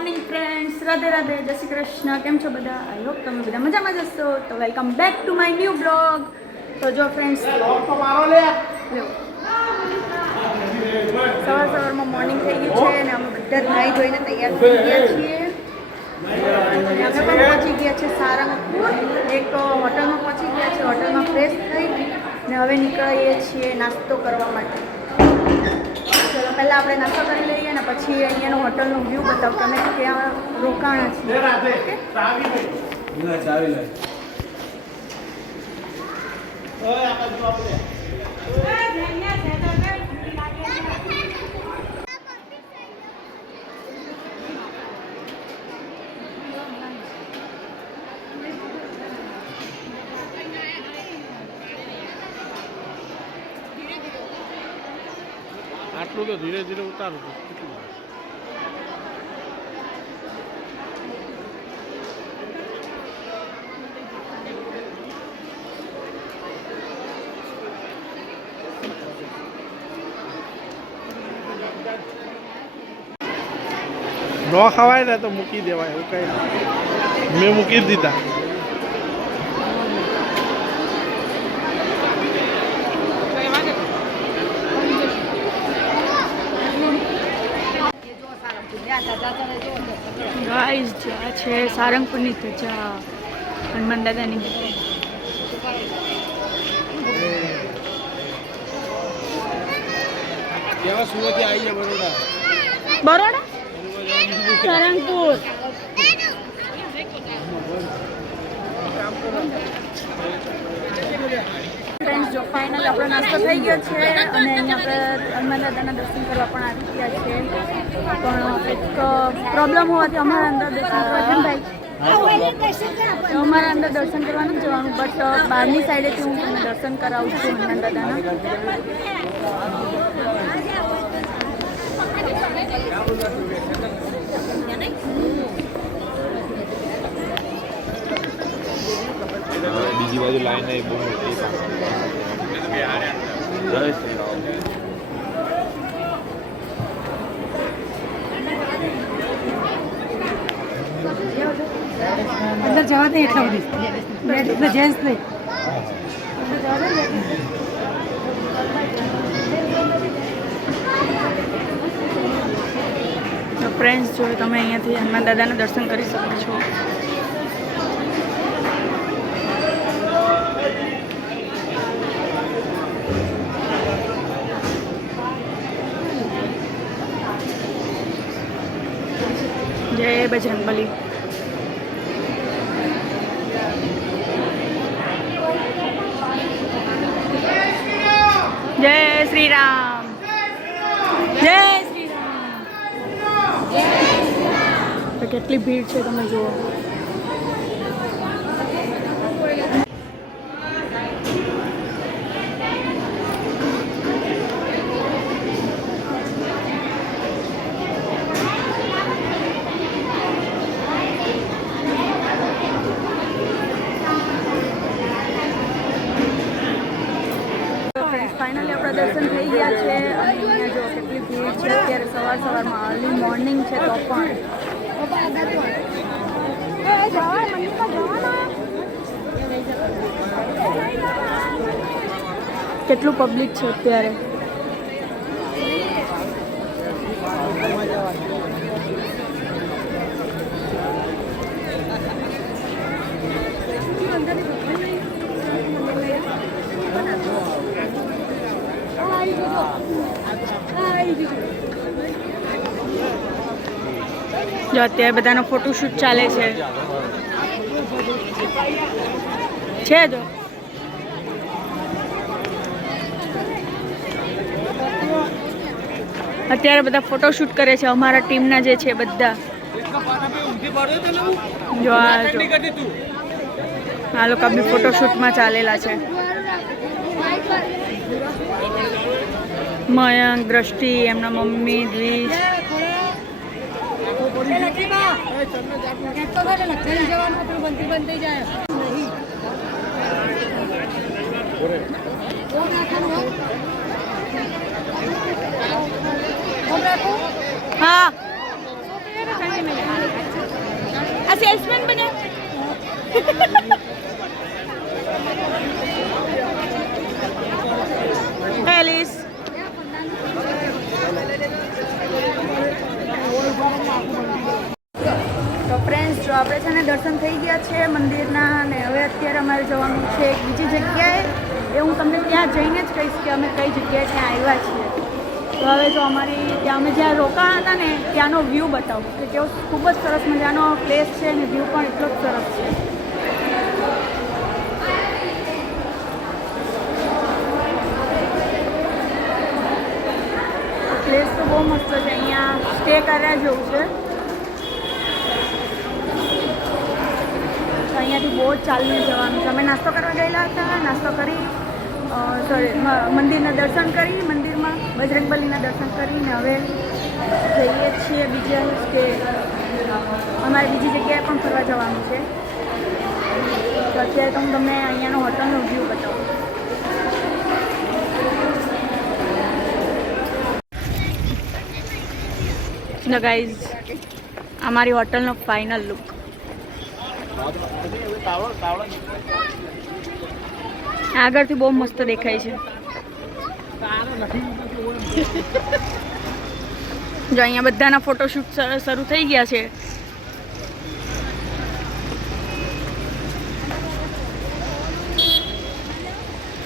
Morning friends, Radhe Radhe, જય શ્રી કૃષ્ણ. કેમ છો બધા? આઈ હોપ તમે બધા મજામાં જ હશો. તો welcome back to my new blog. તો જો ફ્રેન્ડ્સ, સવારમાં મોર્નિંગ થઈ ગયું છે અને અમે બધા જ નાહી ધોઈને તૈયાર થઈ ગયા છીએ. અમે પણ પહોંચી ગયા છે સારંગપુર. એક હોટલમાં પહોંચી ગયા છે. હોટલમાં ફ્રેશ થઈ ને હવે નીકળીએ છીએ નાસ્તો કરવા માટે. ચલો પહેલાં આપણે નાસ્તો કરી લઈએ અને પછી અહીંયાનો હોટલનો વ્યૂ બતાવું કે અમે ત્યાં રોકાણા છીએ. આટલું તો ધીરે ધીરે ઉતારું ન ખવાય ને તો મૂકી દેવાય એવું કઈ મેં મૂકી દીધા. ગાઈઝ, આ છે સારંગપુરની ધજા હનુમાન દાદાની. સુરતથી આવી જાય બરોડા સારંગપુર. ફ્રેન્ડ્સ, જો ફાઇનલ આપણો નાસ્તો થઈ ગયો છે અને અહીંયા આપણે હનુમાન દાદાના દર્શન કરવા પણ આવી ગયા છે. પણ એક પ્રોબ્લેમ હોવાથી અમારા અંદર દર્શન કરવા અમારા અંદર દર્શન કરવા નથી જવાનું, બટ બહારની સાઈડેથી હું તમને દર્શન કરાવું છું હનુમાન દાદાના. બીજી બાજુ લાઈન આવી બહુ મોટી. જય શ્રી રામ. અંદર જવા દે એટલા બધી જેન્ટ્સ નહીં. ફ્રેન્ડ્સ, જો તમે અહીંયાથી હનુમાન દાદાના દર્શન કરી શકો છો. જય બજરંગબલી. જય શ્રી રામ. જય શ્રી રામ. તો કેટલી ભીડ છે તમે જુઓ. ફાઇનલી આપણા દર્શન થઈ ગયા છે અને અહીંયા જો કેટલી ભીડ છે. અત્યારે સવારમાં અર્લી મોર્નિંગ છે તો પણ કેટલું પબ્લિક છે અત્યારે. જો અત્યારે બધાનો ફોટોશૂટ ચાલે છે જો અત્યારે બધા ફોટોશૂટ કરે છે અમારા ટીમના જે છે બધા. જો આ લોકો બી ફોટોશૂટમાં ચાલેલા છે. મયંક, દ્રષ્ટિ, એમના મમ્મી, દ્વિજ. હા બેસમેન્ટ બને એલિસ તો ફ્રેન્ડ્સ જો આપણે છે ને દર્શન થઈ ગયા છે મંદિરના અને હવે અત્યારે અમારે જવાનું છે એક બીજી જગ્યાએ એ હું તમને ત્યાં જઈને જ કહીશ કે અમે કઈ જગ્યાએ ત્યાં આવ્યા છીએ તો હવે જો અમારી ત્યાં અમે જ્યાં રોકાણા હતા ને ત્યાંનો વ્યૂ બતાવું કે કેવો ખૂબ જ સરસ મજાનો પ્લેસ છે અને વ્યૂ પણ એટલો જ સરસ છે પ્લેસ તો બહુ મસ્ત છે અહીંયા સ્ટે કર્યા જેવું છે અહીંયાથી બહુ જ ચાલીને જવાનું છે અમે નાસ્તો કરવા ગયેલા હતા નાસ્તો કરી સોરી મંદિરના દર્શન કરી મંદિરમાં બજરંગબલીના દર્શન કરીને હવે જઈએ છીએ બીજા કે અમારે બીજી જગ્યાએ પણ ફરવા જવાનું છે તો અત્યારે તો હું તમને અહીંયાનો હોટલનો વ્યૂ બતાવું ગાઈઝ અમારી હોટલનો ફાઇનલ લુક આગળથી બહુ મસ્ત દેખાય છે જો અહીંયા બધાના ફોટોશૂટ શરૂ થઈ ગયા છે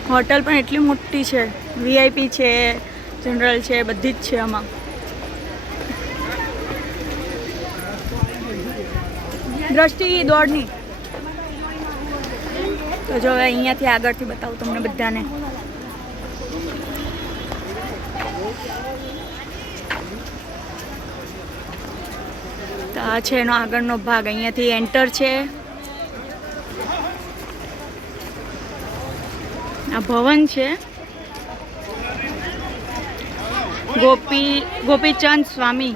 હોટલ પણ એટલી મોટી છે વીઆઈપી છે જનરલ છે બધી જ છે આમાં દ્રષ્ટિ દોડની તો જો હવે અહીંયાથી આગળથી બતાવું તમને બધાને તો આ છે એનો આગળનો ભાગ અહીંયાથી એન્ટર છે આ ભવન છે ગોપીચંદ સ્વામી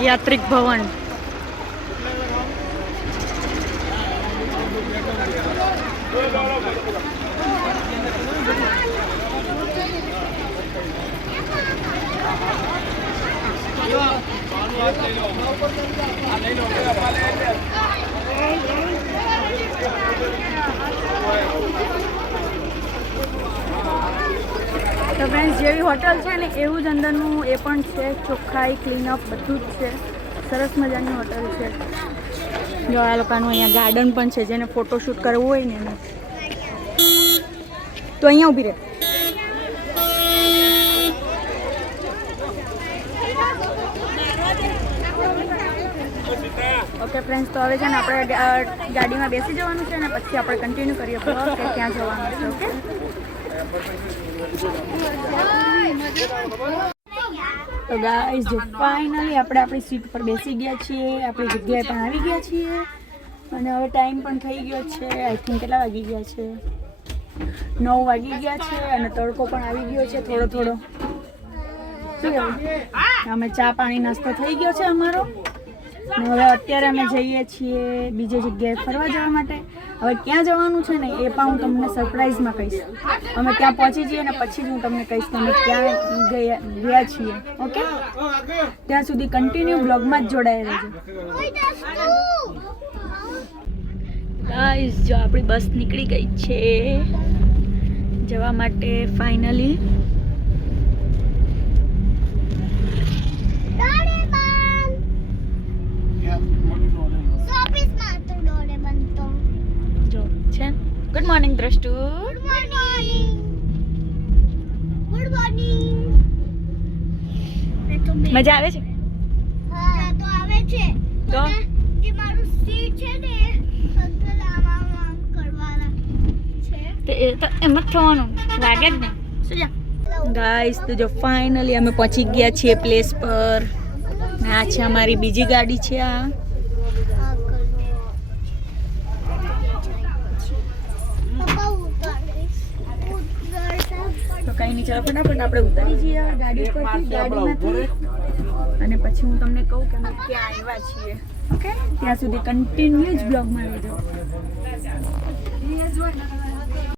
યાત્રિક ભવન તો ફ્રેન્ડ્સ જેવી હોટલ છે ને એવું જ અંદરનું એ પણ છે ચોખ્ખાઈ ક્લીનઅપ બધું જ છે સરસ મજાની હોટલ છે જો આ લોકોનું અહીંયા ગાર્ડન પણ છે જેને ફોટોશૂટ કરવું હોય ને એને તો અહીંયા ઊભી રહે ઓકે ફ્રેન્ડ્સ તો હવે છે ને આપણે ગાડીમાં બેસી જવાનું છે અને પછી આપણે કન્ટિન્યુ કરીએ બ્લોગ કે ક્યાં જવાનું છે ઓકે તો ગાઈઝ જો ફાઇનલી આપણે આપણી સીટ પર બેસી ગયા છીએ આપણી જગ્યાએ પણ આવી ગયા છીએ અને હવે ટાઈમ પણ થઈ ગયો છે આઈ થિંક કેટલા વાગી ગયા છે 9 વાગી ગયા છે અને તડકો પણ આવી ગયો છે થોડો થોડો શું કહેવું અમે ચા પાણી નાસ્તો થઈ ગયો છે અમારો અને હવે અત્યારે અમે જઈએ છીએ બીજી જગ્યાએ ફરવા જવા માટે હવે ક્યાં જવાનું છે ને એ પણ હું તમને સરપ્રાઈઝમાં કહીશ અમે ત્યાં પહોંચી જઈએ અને પછી જ હું તમને કહીશ કે અમે ક્યાં ગયા છીએ ઓકે ત્યાં સુધી કન્ટિન્યુ બ્લોગમાં જ જોડાયેલા રહેજો ગાઈસ જો આપણી બસ નીકળી ગઈ છે જવા માટે ફાઇનલી જો છે ગુડ મોર્નિંગ દ્રષ્ટુ મજા આવે છે તો એ તો એમ જ થવાનું લાગે જ ને ગાઈસ તો જો ફાઇનલી અમે પહોંચી ગયા છીએ પ્લેસ પર આ છે અમારી બીજી ગાડી છે આ તો કઈ નહીં ચાલો ફટાફટ આપણે ઉતરી જઈએ ગાડી પરથી ગાડીમાંથી અને પછી હું તમને કહું કે અમે ક્યાં આવ્યા છીએ ઓકે ત્યાં સુધી કન્ટિન્યુ જ બ્લોગમાં રહેજો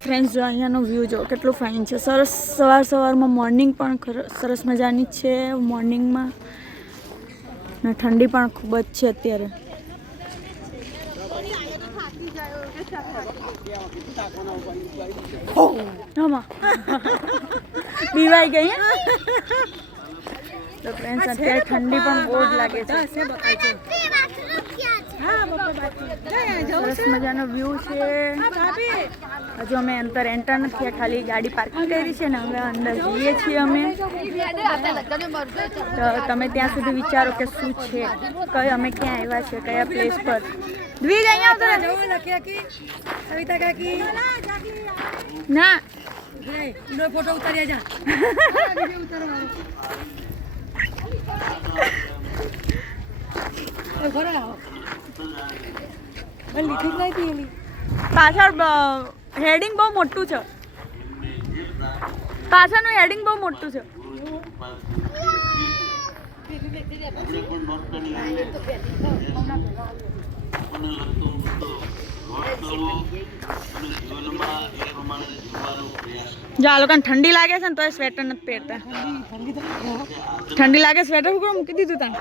ફ્રેન્ડ્સ જો અહીંયાનો વ્યૂ જો કેટલું ફાઇન છે સરસ સવારમાં મોર્નિંગ પણ સરસ મજાની છે મોર્નિંગમાં ને ઠંડી પણ ખૂબ જ છે અત્યારે બીવાઈ ગઈ તો ફ્રેન્ડ્સ અત્યારે ઠંડી પણ બહુ જ લાગે છે સરસ મજાનો વ્યૂ છે હજુ અમે અંદર એન્ટર નથી થયા ખાલી ગાડી પાર્કિંગ કરી છે ને હવે અંદર જઈએ છીએ અમે તો તમે ત્યાં સુધી વિચારો કે શું છે કઈ અમે ક્યાં આવ્યા છે કયા પ્લેસ પર દ્વિજ અહીંયા ના ફોટો ઉતાર્યા જા પાછળ હેડિંગ બહુ મોટું છે પાછળનું હેડિંગ બહુ મોટું છે જો આ લોકોને ઠંડી લાગે છે ને તો સ્વેટર નથી પહેરતા ઠંડી લાગે સ્વેટર ઉપર મૂકી દીધું તને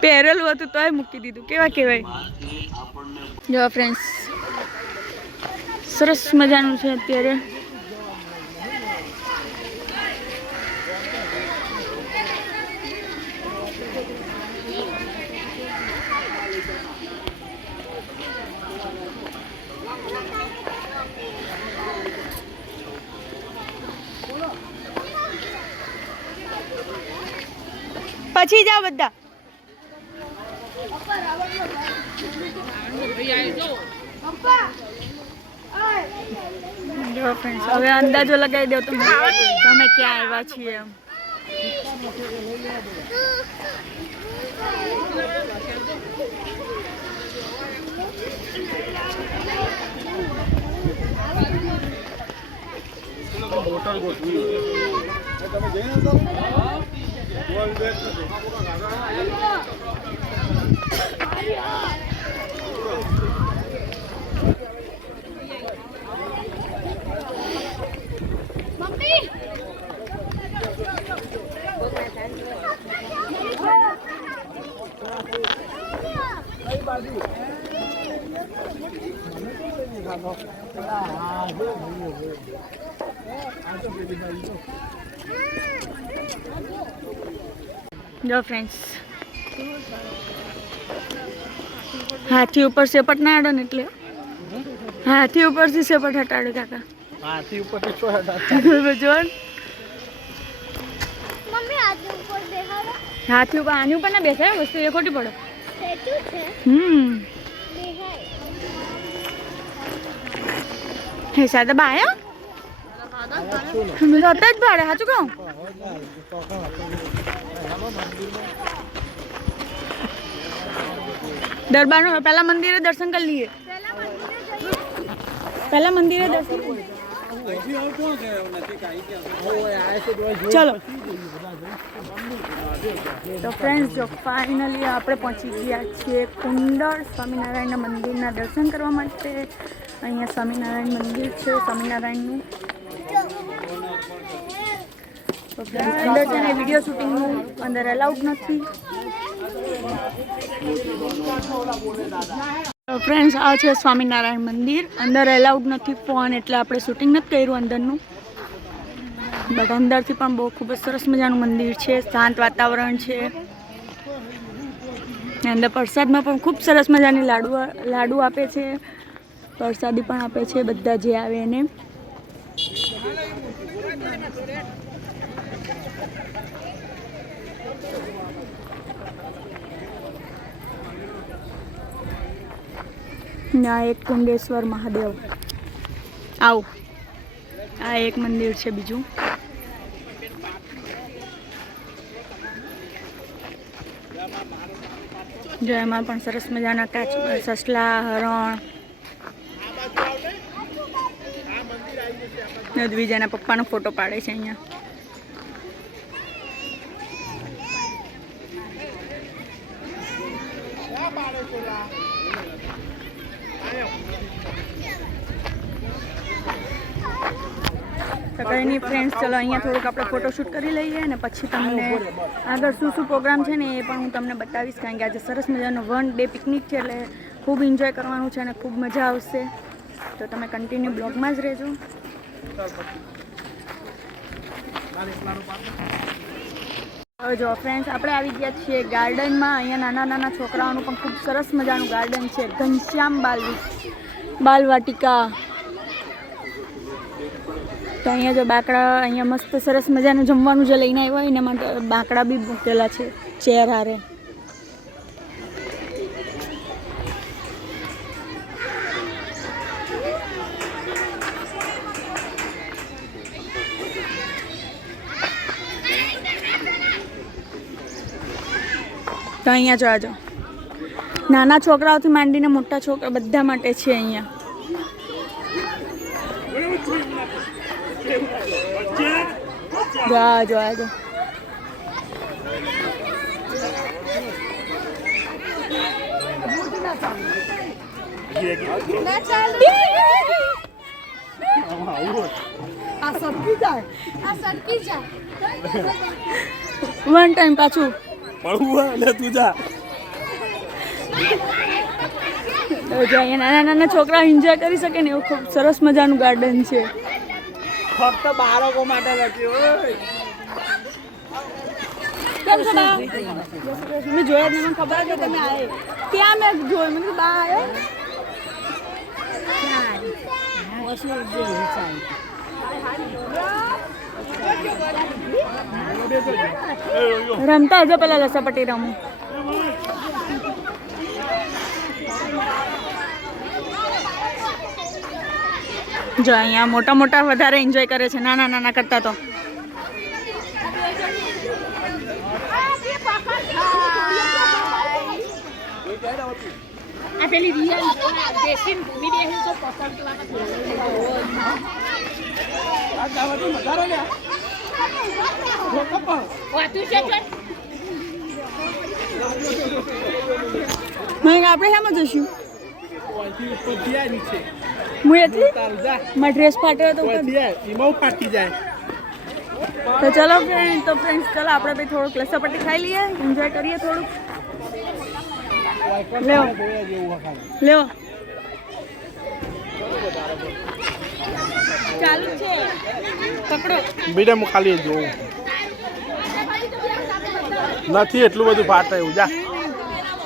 પહેરેલું હતું તોય મૂકી દીધું કેવા કહેવાય જો ફ્રેન્ડ્સ સરસ મજાનું છે અત્યારે પછી જાઓ બધા જો ફ્રેન્ડ્સ હવે અંદાજો લગાવી દો તમે ક્યાં આવ્યા છીએ એમ બોટલ ગોઠવી તમે જઈને જો ફ્રેન્ડ્સ હાથી ઉપર સેપટ ના આડો ને એટલે હાથી ઉપરથી સેપટ હટાડો કાકા હાથી ઉપરથી શું હટાડતા જો મમ્મી આજે ઉપર બેહાડો હાથી ઉપર આની ઉપર ના બેસાય વસ્તુ એ ખોટી પડે સ્ટેચ્યુ છે બેહાય હે સાદા બાયા મેં તો અત્યારે જ ભાડે સાચું કહું દરબારનું પહેલા મંદિરે દર્શન કરી લઈએ પહેલા મંદિરે દર્શન ચલો તો ફ્રેન્ડ્સ જો ફાઇનલી આપણે પહોંચી ગયા છીએ કુંડળ સ્વામિનારાયણના મંદિરના દર્શન કરવા માટે અહીંયા સ્વામિનારાયણ મંદિર છે સ્વામિનારાયણનું તો ફ્રેન્ડ્સ અંદર છે ને વિડીયો શૂટિંગનું અંદર અલાઉડ નથી ફ્રેન્ડ્સ આ છે સ્વામિનારાયણ મંદિર અંદર એલાઉડ નથી ફોન એટલે આપણે શૂટિંગ નથી કર્યું અંદરનું બટ અંદરથી પણ બહુ ખૂબ જ સરસ મજાનું મંદિર છે શાંત વાતાવરણ છે અંદર પ્રસાદમાં પણ ખૂબ સરસ મજાની લાડુ આપે છે પ્રસાદી પણ આપે છે બધા જે આવે એને આ એક કુંડેશ્વર મહાદેવ આવો આ એક મંદિર છે બીજું જો એમાં પણ સરસ મજાના કાચ સસલા હરણ દ્વિજાના પપ્પાનો ફોટો પાડે છે અહીંયા તો કંઈ નહીં ફ્રેન્ડ્સ ચલો અહીંયા થોડુંક આપણે ફોટોશૂટ કરી લઈએ અને પછી તમને આગળ શું શું પ્રોગ્રામ છે ને એ પણ હું તમને બતાવીશ કારણ કે આજે સરસ મજાનો 1 ડે પિકનિક છે એટલે ખૂબ એન્જોય કરવાનું છે અને ખૂબ મજા આવશે તો તમે કન્ટિન્યુ બ્લોગમાં જ રહેજો. હવે જો ફ્રેન્ડ્સ આપણે આવી ગયા છીએ ગાર્ડનમાં. અહીંયા નાના નાના છોકરાઓનું પણ ખૂબ સરસ મજાનું ગાર્ડન છે. ઘનશ્યામ બાલવાટિકા. તો અહીંયા જો બાકડા, અહીંયા મસ્ત સરસ મજાનું જમવાનું જે લઈને આવ્યા હોય એના માટે બાકડા બી મૂકેલા છે ચેર હારે. તો અહીંયા જો આજો નાના છોકરાઓથી માંડીને મોટા છોકરા બધા માટે છે અહીંયા. જો આજો આજો વન ટાઈમ પાછું જો અહીંયા નાના નાના છોકરા એન્જોય કરી શકે ને એવું ખૂબ સરસ મજાનું ગાર્ડન છે. ફક્ત બાળકો માટે નથી. કેમ છો બા? મેં જોયા જ નહીં, મને ખબર જ તમે આવે. ત્યાં મેં જોયું, મને બા આવ્યો. રમતા હજો પેલા લસપટ્ટી રમું. જો અહીંયા મોટા મોટા વધારે એન્જોય કરે છે નાના નાના કરતા. તો આ પેલી રિયલ દેશી મીડિયા તો પસંદ આપણે હેમાં જશું. હું એટલી મારો ડ્રેસ ફાટ્યો તો ફાટી જાય. તો ચલો ફ્રેન્ડ, ચલો આપણે ભાઈ થોડુંક લસપટ્ટી ખાઈ લઈએ, એન્જોય કરીએ થોડુંક. લેવો ચાલુ છે, પકડો. બીડે હું ખાલી જોઉં નથી એટલું બધું ફાટે એવું. જા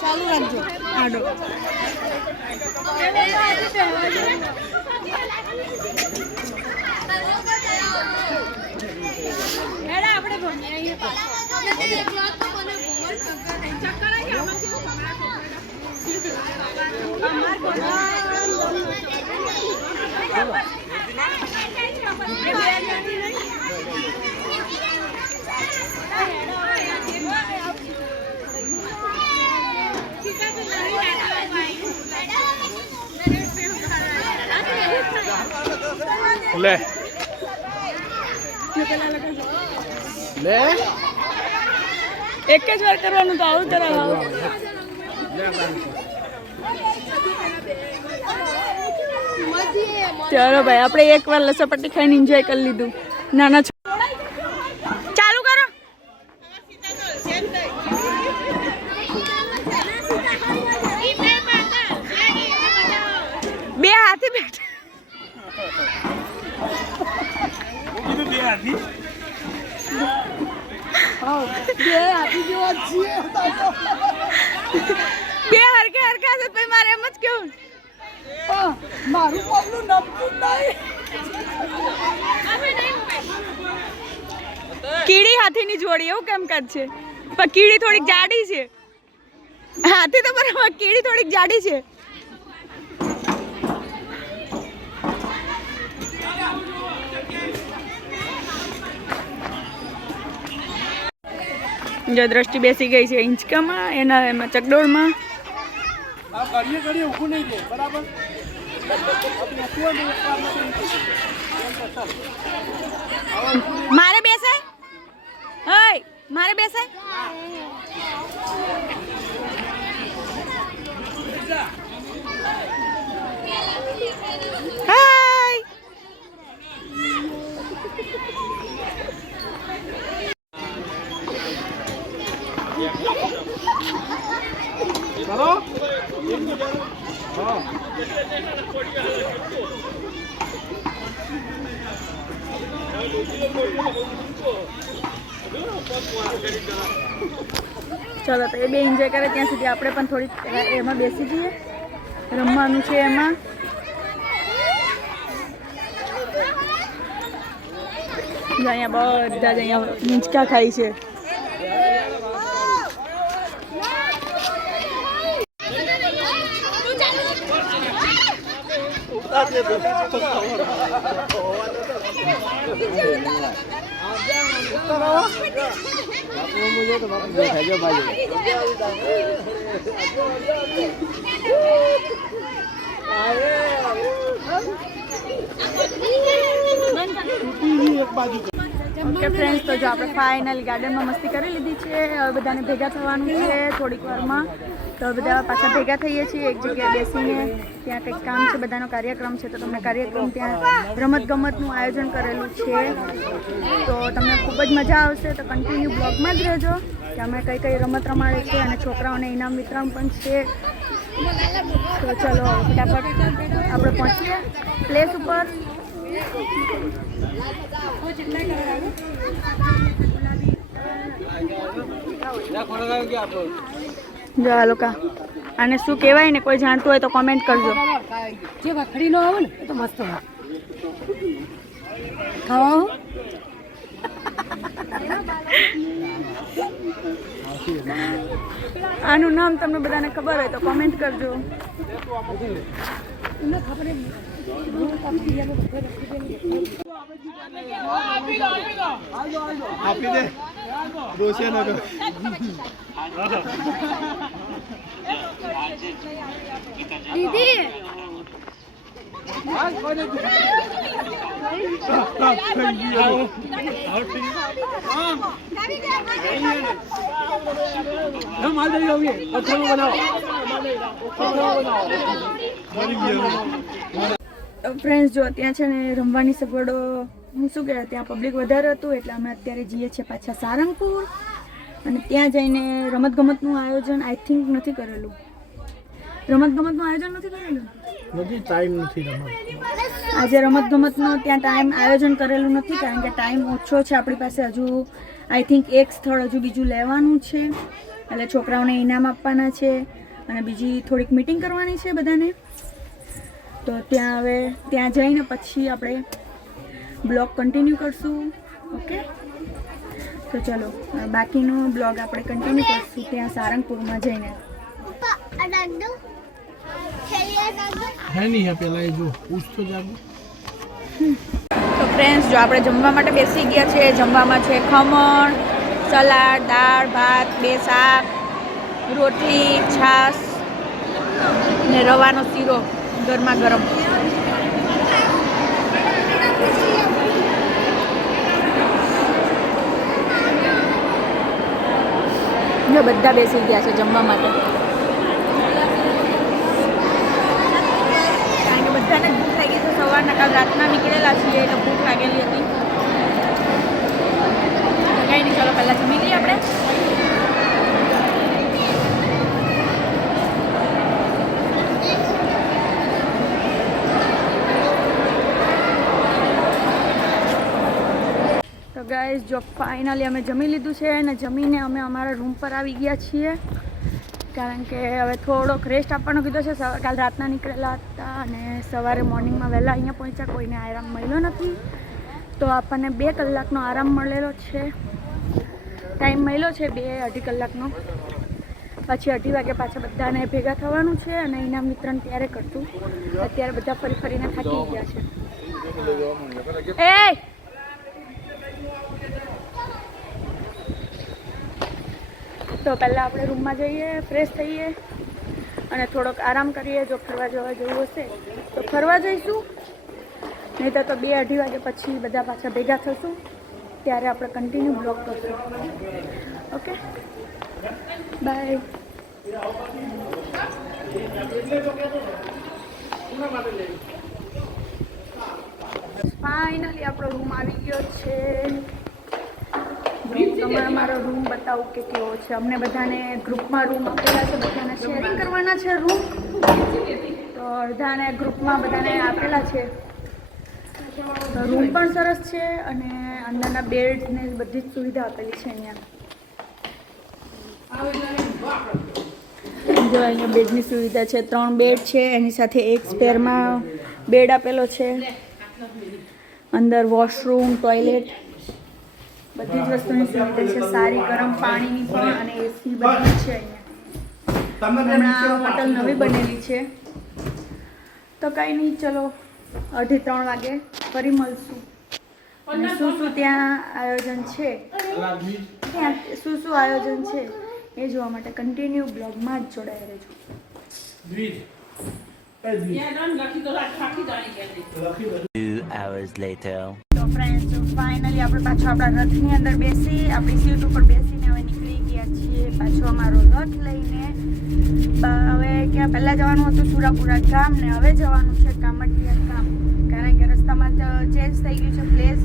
ચાલુ રાખજો. આડો લે લે એક જ વાર કરવાનું. તો આવું તરફ આવું. ચાલો ભાઈ, આપણે એક વાર લસપટ્ટી ખાઈને એન્જોય કરી લીધું. નાના ચાલુ કરો. બે હાથી બેઠા. બે હરકે હરકા છે ભાઈ. મારે એમ જ કેવું, મારું પગલું નમતું નહીં. કીડી હાથીની જોડી એવું કેમ કાજ છે? પણ કીડી થોડીક જાડી છે. હાથી તો બરાબર, કીડી થોડીક જાડી છે. જો દ્રષ્ટિ બેસી ગઈ છે હિંચકામાં, એના એમાં ચકડોળમાં. મારે બેસાય, ઓય મારે બેસાય. હાય ચલો. ચલો તો એ બે એન્જોય કરે ત્યાં સુધી આપણે પણ થોડીક એમાં બેસી જઈએ. રમવાનું છે એમાં. અહીંયા બધા જ અહીંયા મીંચકા ખાય છે. ઓકે ફ્રેન્ડ્સ, તો જો આપણે ફાઇનલી ગાર્ડનમાં મસ્તી કરી લીધી છે. હવે બધાને ભેગા થવાનું છે થોડીક વારમાં. તો બધા પાછા ભેગા થઈએ છીએ એક જગ્યાએ બેસીને. ત્યાં કંઈક કામ છે, બધાનો કાર્યક્રમ છે. તો તમને કાર્યક્રમ ત્યાં રમતગમતનું આયોજન કરેલું છે. તો તમને ખૂબ જ મજા આવશે. તો કન્ટિન્યુ બ્લોગમાં જ રહેજો કે અમે કઈ કઈ રમત રમાડે છે અને છોકરાઓને ઇનામ વિતરણ પણ છે. તો ચલો ફટાફટ આપણે પહોંચીએ પ્લેસ ઉપર. જો આ લોકો આને શું કહેવાય ને, કોઈ જાણતું હોય તો કોમેન્ટ કરજો. જે વખડી નો આવે ને એ તો મસ્ત હોય ખાવા. આનું નામ તમને બધાને ખબર હોય તો કોમેન્ટ કરજો. આપી દે રોશે ન કર. દીદી ફ્રેન્ડ્સ, જો ત્યાં છે ને રમવાની સગવડો હું શું કહેવાય, ત્યાં પબ્લિક વધારે હતું એટલે અમે અત્યારે જઈએ છીએ પાછા સારંગપુર. અને ત્યાં જઈને રમતગમતનું આયોજન આઈ થિંક નથી કરેલું. રમતગમતનું આયોજન નથી કરેલું. ટાઈમ નથી રમત. આજે રમતગમતનો ત્યાં ટાઈમ આયોજન કરેલું નથી કારણ કે ટાઈમ ઓછો છે આપણી પાસે. હજુ આઈ થિંક એક સ્થળ હજુ બીજું લેવાનું છે એટલે છોકરાઓને ઇનામ આપવાના છે અને બીજી થોડીક મીટિંગ કરવાની છે બધાને. તો ત્યાં હવે ત્યાં જઈને પછી આપણે બ્લોગ કન્ટિન્યુ કરશું. ઓકે, તો ચલો બાકીનો બ્લોગ આપણે કન્ટિન્યુ કરશું ત્યાં સારંગપુરમાં જઈને. હે નહીં પેલા એ જો પૂછતો જાગો. તો ફ્રેન્ડ્સ, જો આપણે જમવા માટે બેસી ગયા છે. જમવામાં છે ખમણ, સલાડ, દાળ, ભાત, 2 શાક, રોટલી, છાશ ને રવાનો શીરો ગરમા ગરમ. જો બધા બેસી ગયા છે જમવા માટે કારણ કે બધાને ભૂખ લાગી છે. સવારના કાલ રાતના નીકળેલા છીએ એટલે ભૂખ લાગેલી હતી. કંઈ નહીં, ચાલો પહેલાં જમી લઈએ આપણે. તો ગાઈઝ, જો ફાઇનલી અમે જમી લીધું છે અને જમીને અમે અમારા રૂમ પર આવી ગયા છીએ કારણ કે હવે થોડોક રેસ્ટ આપવાનો કીધો છે. કાલ રાતના નીકળેલા હતા અને સવારે મોર્નિંગમાં વહેલા અહીંયા પહોંચ્યા. કોઈને આરામ મળ્યો નથી તો આપણને 2 કલાકનો આરામ મળેલો છે. ટાઈમ મળ્યો છે 2-2.5 કલાકનો. પછી 2:30 વાગે પાછા બધાને ભેગા થવાનું છે અને ઇનામ વિતરણ ત્યારે કરશું. અત્યારે બધા ફરી ફરીને થાકી ગયા છે. તો પહેલાં આપણે રૂમમાં જઈએ, ફ્રેશ થઈએ અને થોડોક આરામ કરીએ. જો ફરવા જવા જવું હશે તો ફરવા જઈશું, નહીં તો 2-2:30 વાગે પછી બધા પાછા ભેગા થશું ત્યારે આપણે કન્ટિન્યુ બ્લોગ કરશું. Okay, bye. ફાઇનલી આપણો રૂમ આવી ગયો છે. તમારે મારો રૂમ બતાવું કે કેવો છે. અમને બધાને ગ્રુપમાં રૂમ આપેલા છે, બધાને શેરિંગ કરવાના છે રૂમ. તો અડધાને ગ્રુપમાં બધાને આપેલા છે તો રૂમ પણ સરસ છે અને અંદરના બેડ ને બધી જ સુવિધા આપેલી છે અહીંયા. જો અહીંયા બેડની સુવિધા છે, 3 બેડ છે, એની સાથે એક સ્પેરમાં બેડ આપેલો છે. અંદર વોશરૂમ, ટોયલેટ બધી જ વસ્તુની સુવિધા છે. સારી ગરમ પાણીની પણ અને એસી બધી છે અહીંયા. હમણાં હોટલ નવી બનેલી છે. તો કંઈ નહીં, ચલો 2:30 વાગે ફરી મળશું. અને શું શું ત્યાં આયોજન છે, ત્યાં શું શું આયોજન છે એ જોવા માટે કન્ટિન્યુ બ્લોગમાં જ જોડાઈ રહેજો. 2 hours later. તો ફ્રેન્ડ્સ, ફાઇનલી આપણે પાછો આપણા રથની અંદર બેસી આપણી સીટ ઉપર બેસીને હવે નીકળી ગયા છીએ પાછો અમારો રથ લઈને. હવે ક્યાં પહેલાં જવાનું હતું સુરાપુરા ગામ ને હવે જવાનું છે કામટિયા ગામ, કારણ કે રસ્તામાં ચેન્જ થઈ ગયું છે પ્લેસ.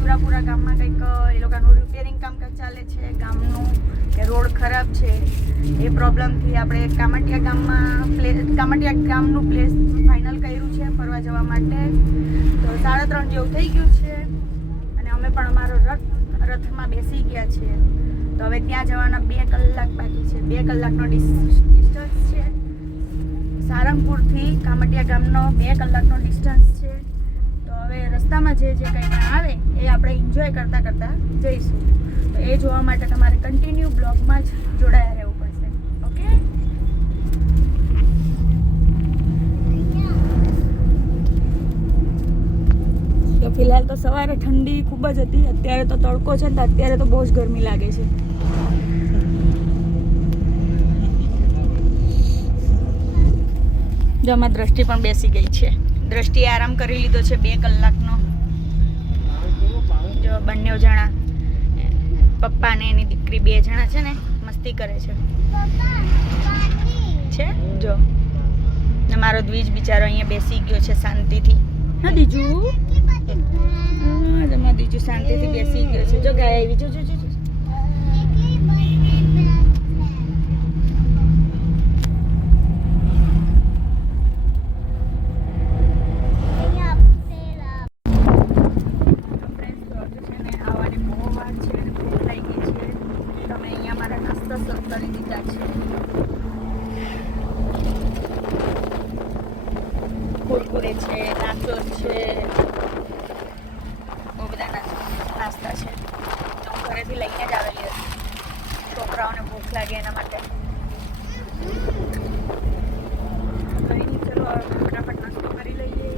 સુરાપુરા ગામમાં કંઈક એ લોકોનું રિપેરિંગ કામકાજ ચાલે છે ગામનું, કે રોડ ખરાબ છે. એ પ્રોબ્લેમથી આપણે કામટિયા ગામનું પ્લેસ ફાઇનલ કર્યું છે ફરવા જવા માટે. તો 3:30 જેવું થઈ ગયું છે અને અમે પણ અમારો રથમાં બેસી ગયા છીએ. તો હવે ત્યાં જવાના 2 કલાક બાકી છે. 2 કલાકનો ડિસ્ટન્સ છે. સારંગપુરથી કામટિયા ગામનો 2 કલાકનો ડિસ્ટન્સ છે. તો હવે રસ્તામાં જે કંઈ પણ આવે એ આપણે એન્જોય કરતાં જઈશું. તો એ જોવા માટે તમારે કન્ટિન્યુ બ્લોગમાં જ જોડાયા રહેવું પડશે. ઓકે, તો ફિલહાલ તો સવારે ઠંડી ખૂબ જ હતી, અત્યારે તો તડકો છે ને તો અત્યારે તો બહુ જ ગરમી લાગે છે. જો આમાં દ્રષ્ટિ પણ બેસી ગઈ છે. દ્રષ્ટિએ આરામ કરી લીધો છે 2 કલાકનો. જો બંને જણા, પપ્પા ને એની દીકરી 2 જણા છે ને મસ્તી કરે છે. જો ને મારો દ્વિજ બિચારો અહીંયા બેસી ગયો છે શાંતિથી. હા દીજુ, મારો દીજુ શાંતિથી બેસી ગયો છે. જો ગાય આવી, જો જો જો. કુરકુરે છે, નાસ્તો છે, બહુ બધા નાસ્તા છે. હું ઘરેથી લઈને જ આવેલી હતી, છોકરાઓને ભૂખ લાગે એના માટે. કંઈ નહીં, ચલો ફટાફટ નાસ્તો કરી લઈએ.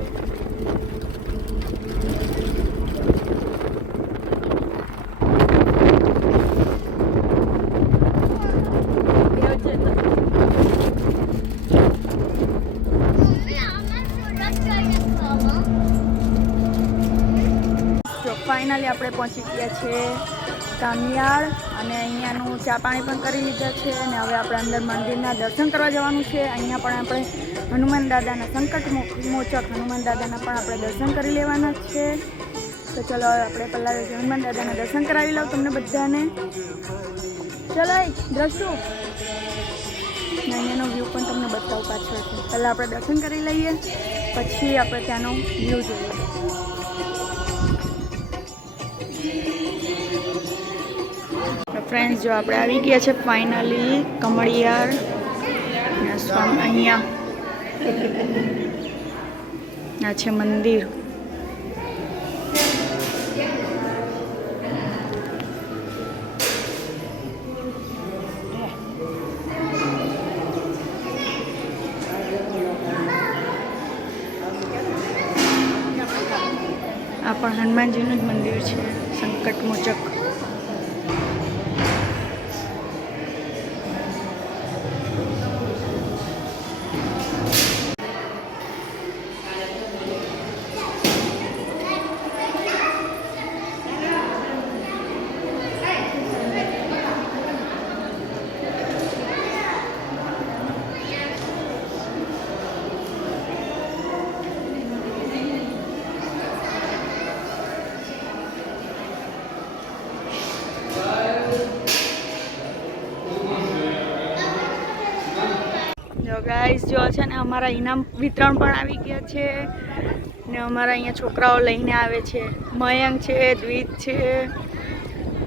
ફાઇનલી આપણે પહોંચી ગયા છે કામિયાળ અને અહીંયાનું ચા પાણી પણ કરી લીધા છે. અને હવે આપણે અંદર મંદિરના દર્શન કરવા જવાનું છે. અહીંયા પણ આપણે હનુમાન દાદાના સંકટ મોચક હનુમાન દાદાના પણ આપણે દર્શન કરી લેવાના છે. તો ચલો આપણે પહેલાં હનુમાન દાદાના દર્શન કરાવી લઉં તમને બધાને. ચલો દ્રષ્ટુ, અહીંયાનો વ્યૂ પણ તમને બતાવું પાછળથી. પહેલાં આપણે દર્શન કરી લઈએ, પછી આપણે ત્યાંનો વ્યૂ જોઈએ. ફ્રેન્ડ્સ, જો આપણે આવી ગયા છે ફાઇનલી કમળિયાર. અહીંયા આ છે મંદિર. આ પણ હનુમાનજીનું જ મંદિર છે, સંકટ મોચક. ગાઈસ, જો છે ને અમારા ઇનામ વિતરણ પણ આવી ગયા છે. ને અમારા અહીંયા છોકરાઓ લઈને આવે છે. મયંક છે, દ્વિજ છે,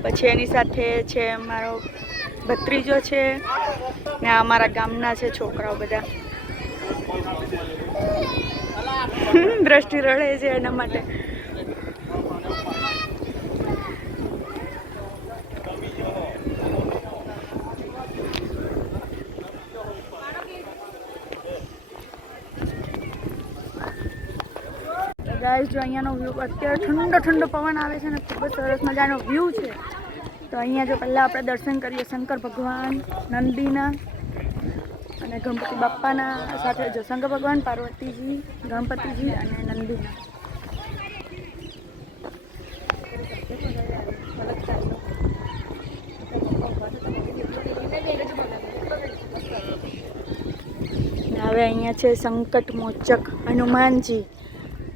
પછી એની સાથે છે મારો ભત્રીજો છે ને અમારા ગામના છે છોકરાઓ બધા. દ્રષ્ટિ રડે છે એના માટે. ગાઈસ જો અહીંયાનો વ્યૂ અત્યારે ઠંડો ઠંડો પવન આવે છે ને ખૂબ જ સરસ મજાનો વ્યૂ છે. તો અહીંયા જો પહેલાં આપણે દર્શન કરીએ શંકર ભગવાન, નંદીના અને ગણપતિ બાપ્પાના, સાથે જો શંકર ભગવાન, પાર્વતીજી, ગણપતિજી અને નંદીના. હવે અહીંયા છે સંકટ મોચક હનુમાનજી.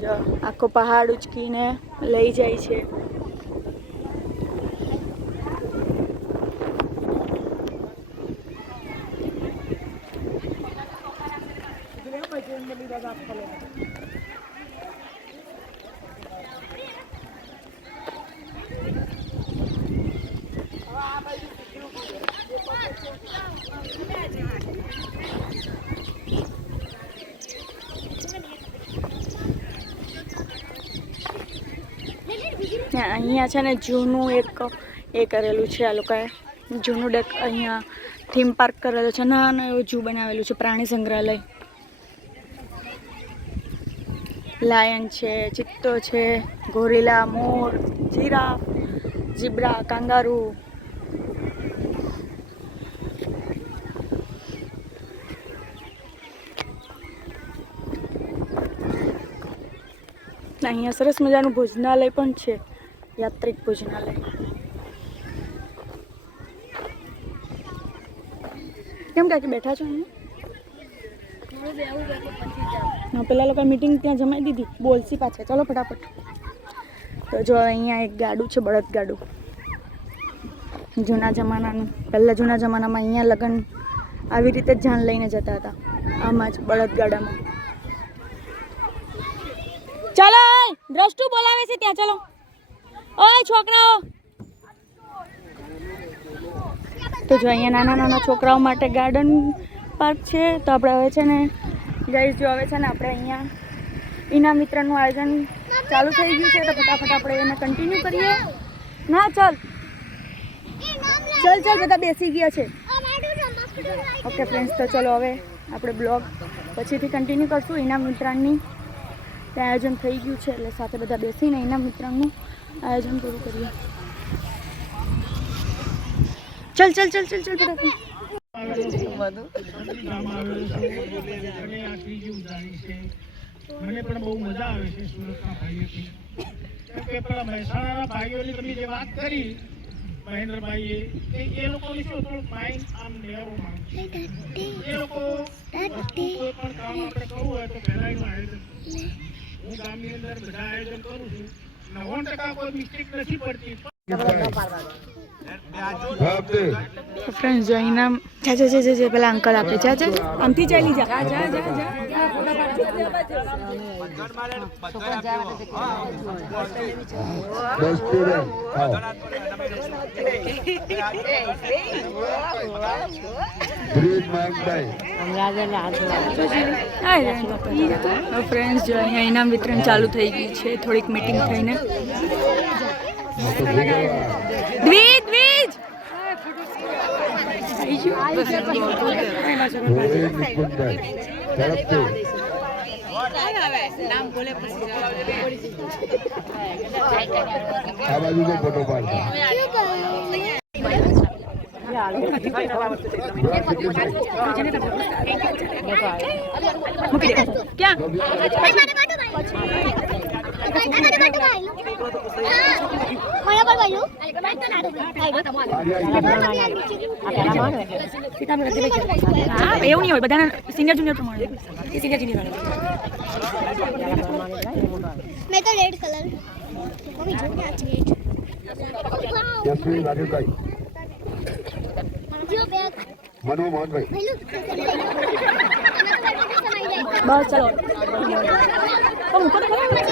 જો આખો પહાડ ઉચકીને લઈ જાય છે. અહીંયા છે ને જૂનું એક એ કરેલું છે આ લોકોએ. જૂનું ડેક અહીંયા થીમ પાર્ક કરેલો છે. નાનો એવો ઝૂ બનાવેલું છે, પ્રાણી સંગ્રહાલય. લાયન છે, ચિત્તો છે, ગોરીલા, મોર, જીરાફ, ઝીબ્રા, કાંગારૂ. અહીંયા સરસ મજાનું ભોજનાલય પણ છે, યાત્રિક ભોજનાલય. કેમ કાકી બેઠા છો અહીંયા? પેલા લોકો મીટિંગ ત્યાં જમાઈ દીધી. બોલસી પાછા, ચલો ફટાફટ. તો જો અહીંયા એક ગાડું છે, બળદ ગાડું, જૂના જમાનાનું. પહેલાં જૂના જમાનામાં અહીંયા લગ્ન આવી રીતે જ જાન લઈને જતા હતા, આમાં જ બળદ ગાડામાં. ચાલો, દ્રષ્ટુ બોલાવે છે ત્યાં. ચાલો ઓય છોકરાઓ. તો જો અહીંયા નાના નાના છોકરાઓ માટે ગાર્ડન પાર્ક છે. તો આપણે હવે છે ને ગાઈસ જો હવે છે ને આપણે અહીંયા ઇનામ વિતરણનું આયોજન ચાલુ થઈ ગયું છે. તો ફટાફટ આપણે એને કન્ટિન્યુ કરીએ. ના ચાલ ચાલ ચાલ, બધા બેસી ગયા છે. ઓકે ફ્રેન્ડ્સ, તો ચલો હવે આપણે બ્લોગ પછીથી કન્ટિન્યુ કરશું. ઇનામ વિતરણની આયોજન થઈ ગયું છે એટલે સાથે બધા બેસીને ઇનામ વિતરણનું આયોજન પૂરું કરીએ. ચલ ચલ ચલ ચલ ચલ ફટાફટ. મને પણ બહુ મજા આવે છે સુરતના ભાઈઓથી. કેમ કે પેલા મહેસાણાના ભાઈઓની તમે જે વાત કરી મહેન્દ્રભાઈએ, એ લોકો વિશે થોડુંક માઇન્ડ આમ લેવું માંગુ. એ લોકો કોઈ પણ કામ આપણે કરવું હોય તો પહેલાં એનું આયોજન. હું ગામની અંદર બધા આયોજન કરું છું, 90% કોઈ મિસ્ટેક નથી પડતી. ફ્રેન્ડ્સ જો ઇનામ જા જા જા જા પેલા અંકલ આપે. જા જા આમથી ચાલી જા. જા જા જા જા. ફ્રેન્ડ્સ જો અહીંયા ઇનામ વિતરણ ચાલુ થઈ ગયું છે. થોડીક મીટિંગ થઈને. દ્વિજ દ્વિજ ફોટો પાડ. મૂકી દે. ક્યાં? એવું નહીં હોય, બધાના સિનિયર જુનિયર પ્રમાણે. સિનિયર જુનિયર મેં તો રેડ કલર જસવી રાજુભાઈ, મનુ મોહનભાઈ. બસ ચલો. મૂકો તો ખરા.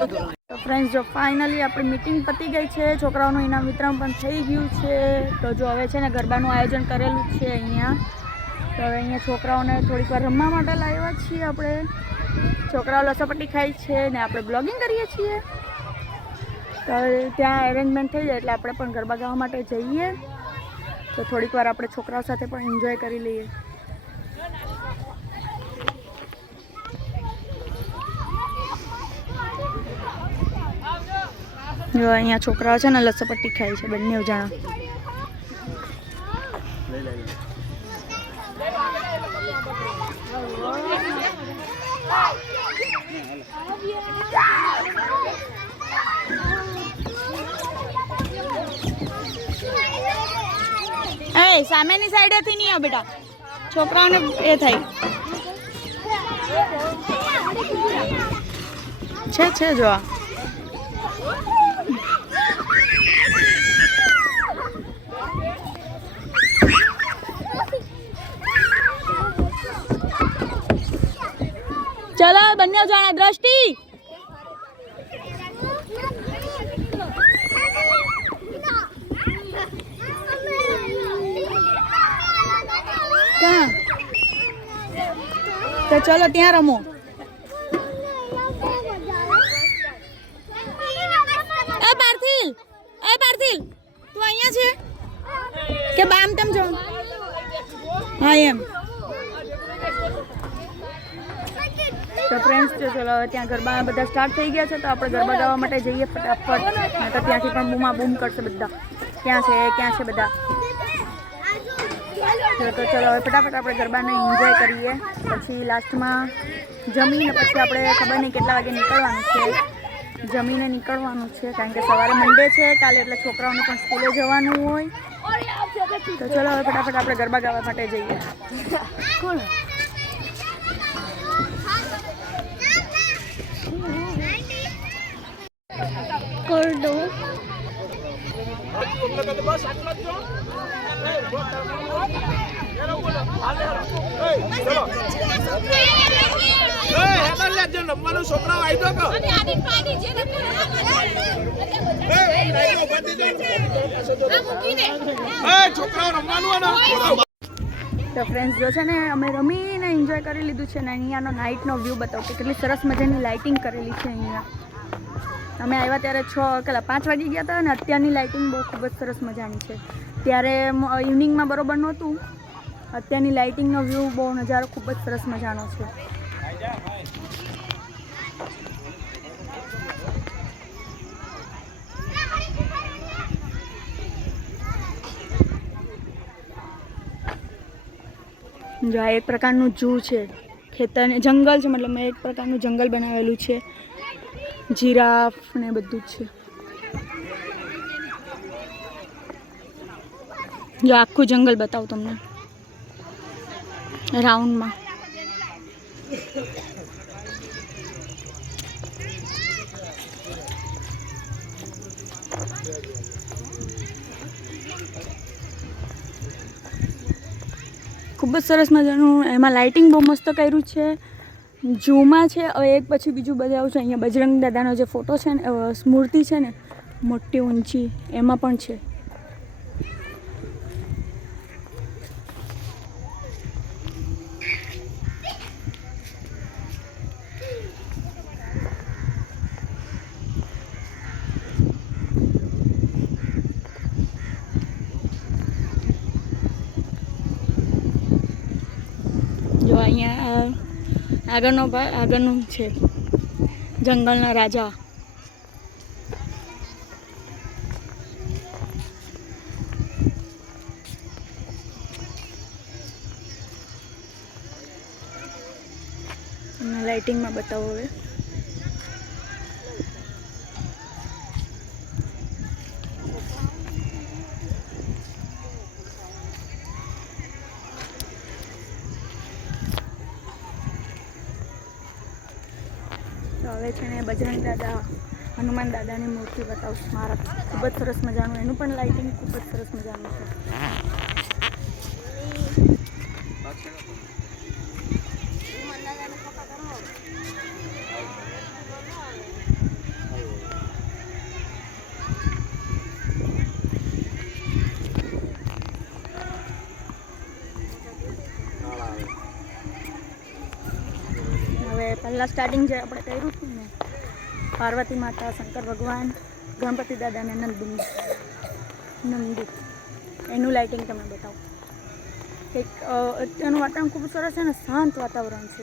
તો ફ્રેન્ડ્સ જો ફાઇનલી આપણી મીટિંગ પતી ગઈ છે, છોકરાઓનું ઇનામ વિતરણ પણ થઈ ગયું છે. તો જો હવે છે ને ગરબાનું આયોજન કરેલું છે અહીંયા. તો હવે અહીંયા છોકરાઓને થોડીક વાર રમવા માટે લાવ્યા છીએ આપણે. છોકરાઓ લસોપટ્ટી ખાય છે ને આપણે બ્લોગિંગ કરીએ છીએ. તો ત્યાં એરેન્જમેન્ટ થઈ જાય એટલે આપણે પણ ગરબા ગાવા માટે જઈએ. તો થોડીક વાર આપણે છોકરાઓ સાથે પણ એન્જોય કરી લઈએ. જો અહીંયા છોકરાઓ છે ને લસોપટ્ટી ખાય છે બંને જણા. એ સામેની સાઈડેથી નહીં આવ બેટા, છોકરાઓને એ થાય છે જો આ ચલો બંને જણા. દ્રષ્ટિ ક્યાં? તો ચલો ત્યાં રમો. એ પાર્થિલ તું અહીંયા છે કે બામ તેમ જો? હા એમ. તો ફ્રેન્ડ્સ જો ચલો હવે ત્યાં ગરબા બધા સ્ટાર્ટ થઈ ગયા છે. તો આપણે ગરબા ગાવા માટે જઈએ ફટાફટ. નહીં તો ત્યાંથી પણ બૂમા બૂમ કરશે બધા, ક્યાં છે બધા. તો ચલો હવે ફટાફટ આપણે ગરબાને એન્જોય કરીએ. પછી લાસ્ટમાં જમીને પછી આપણે ખબર નહીં કેટલા વાગે નીકળવાનું છે. જમીને નીકળવાનું છે કારણ કે સવારે મંડે છે કાલે, એટલે છોકરાઓને પણ સ્કૂલે જવાનું હોય. તો ચલો હવે ફટાફટ આપણે ગરબા ગાવા માટે જઈએ. કોણ કોરડો તો ફ્રેન્ડ્સ જો છે ને અમે રમીને એન્જોય કરી લીધું છે ને અહીંયાનો નાઇટનો વ્યૂ બતાવો કે કેટલી સરસ મજાની લાઇટિંગ કરેલી છે અહીંયા. અમે આવ્યા ત્યારે 5 વાગી ગયા હતા અને અત્યારની લાઇટિંગ બહુ ખૂબ જ સરસ મજાની છે. ત્યારે ઇવનિંગમાં બરોબર નહોતું. અત્યારની લાઇટિંગનો વ્યૂ બહુ નજારો ખૂબ જ સરસ મજાનો છે. જો આ એક પ્રકારનું ઝૂ છે, ખેતર જંગલ છે, મતલબ એક પ્રકારનું જંગલ બનાવેલું છે. જીરાફ ને બધું જ છે. જો આખું જંગલ બતાવું તમને રાઉન્ડમાં. ખૂબ જ સરસ મજાનું એમાં લાઇટિંગ બહુ મસ્ત કર્યું છે. ઝૂમાં છે હવે એક પછી બીજું બતાવું છે. અહીંયા બજરંગ દાદાનો જે ફોટો છે ને, મૂર્તિ છે ને મોટી ઊંચી, એમાં પણ છે. જો અહીંયા આગળનું છે જંગલના રાજા. લાઇટિંગમાં બતાવો હવે. હવે છે ને બજરંગ દાદા, હનુમાન દાદાની મૂર્તિ બતાવું સ્મારક. ખૂબ જ સરસ મજાનું, એનું પણ લાઇટિંગ ખૂબ જ સરસ મજાનું છે. પહેલાં સ્ટાર્ટિંગ જે આપણે કર્યું હતું ને, પાર્વતી માતા, શંકર ભગવાન, ગણપતિ દાદા અને નંદી, એનું લાઇટિંગ તમને બતાવું. એક અત્યારનું વાતાવરણ ખૂબ સરસ છે ને, શાંત વાતાવરણ છે.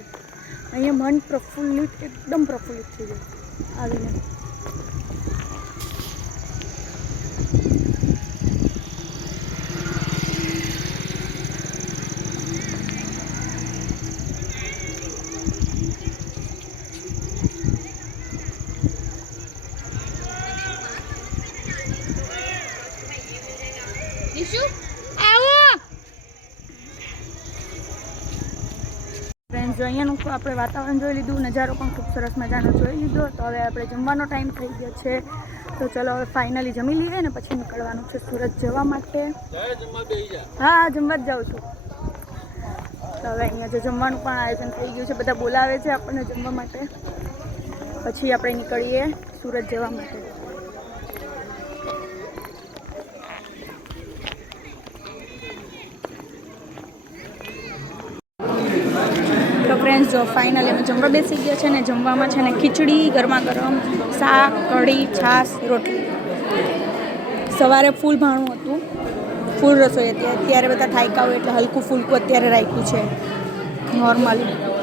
અહીંયા મન પ્રફુલ્લિત, એકદમ પ્રફુલ્લિત થઈ ગયું આવીને. ફ્રેન્ડ્સ, અહીંયાનું આપણે વાતાવરણ જોઈ લીધું, નજારો પણ ખૂબ સરસ મજાનો જોઈ લીધો. તો હવે આપણે જમવાનો ટાઈમ થઈ ગયો છે. તો ચલો હવે ફાઇનલી જમી લઈએ ને પછી નીકળવાનું છે સુરત જવા માટે. હા, જમવા જ જાઉં છું. તો હવે અહીંયા જે જમવાનું પણ આયોજન થઈ ગયું છે, બધા બોલાવે છે આપણને જમવા માટે. પછી આપણે નીકળીએ સુરત જવા માટે. તો ફ્રેન્ડ્સ, જો ફાઇનલી અમે જમવા બેસી ગયા છે ને. જમવામાં છે ને ખીચડી, ગરમા ગરમ શાક, કઢી, છાશ, રોટલી. સવારે ફૂલ ભાણું હતું, ફૂલ રસોઈ હતી. અત્યારે બધા થાક્યા હોય એટલે હલકું ફૂલકું અત્યારે રાખ્યું છે નોર્મલ,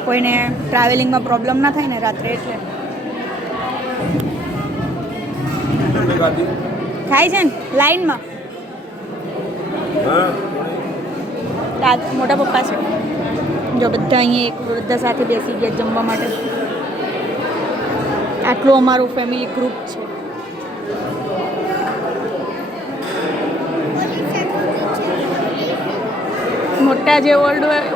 કોઈને ટ્રાવેલિંગમાં પ્રોબ્લેમ ના થાય ને રાત્રે એટલે. થાય છે ને લાઈનમાં. મોટા પપ્પા છે જો, બધા અહીંયા બધા સાથે બેસી ગયા જમવા માટે. આટલું અમારું ફેમિલી ગ્રુપ છે. મોટા જે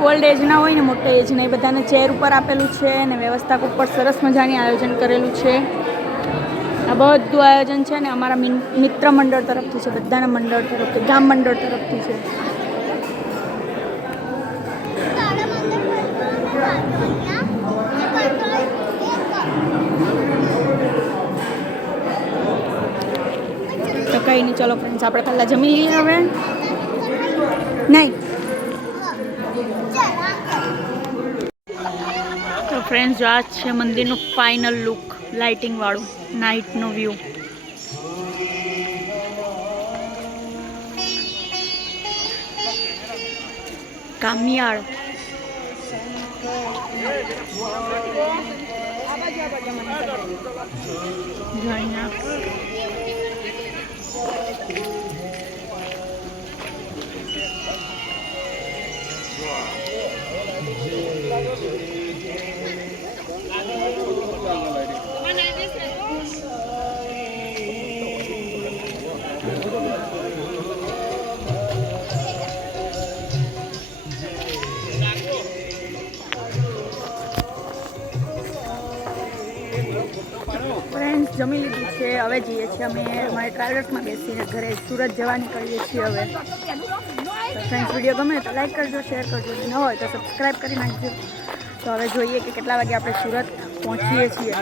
ઓલ્ડ એજના હોય ને, મોટા એજના, એ બધાને ચેર ઉપર આપેલું છે ને વ્યવસ્થા ઉપર સરસ મજાની આયોજન કરેલું છે. આ બધું આયોજન છે ને અમારા મિત્ર મંડળ તરફથી છે, બધાના મંડળ તરફથી, ગામ મંડળ તરફથી છે. તો કંઈ નહીં, ચલો ફ્રેન્ડ્સ, આપણે પહેલાં જમી લઈએ હવે. નહીં તો ફ્રેન્ડ્સ, જો આ છે મંદિરનું ફાઇનલ લુક, લાઇટિંગ વાળું નાઇટનો વ્યૂ. કામિયાળ ફ્રેન્ડ્સ, જમી લીધું છે. હવે જઈએ છીએ અમે અમારી ટ્રાવેલ્સમાં બેસીને ઘરે સુરત જવા નીકળીએ છીએ હવે. તો ફ્રેન્ડ્સ, વિડીયો ગમે તો લાઈક કરજો, શેર કરજો, ન હોય તો સબસ્ક્રાઈબ કરી નાખજો. તો હવે જોઈએ કે કેટલા વાગે આપણે સુરત પહોંચીએ છીએ.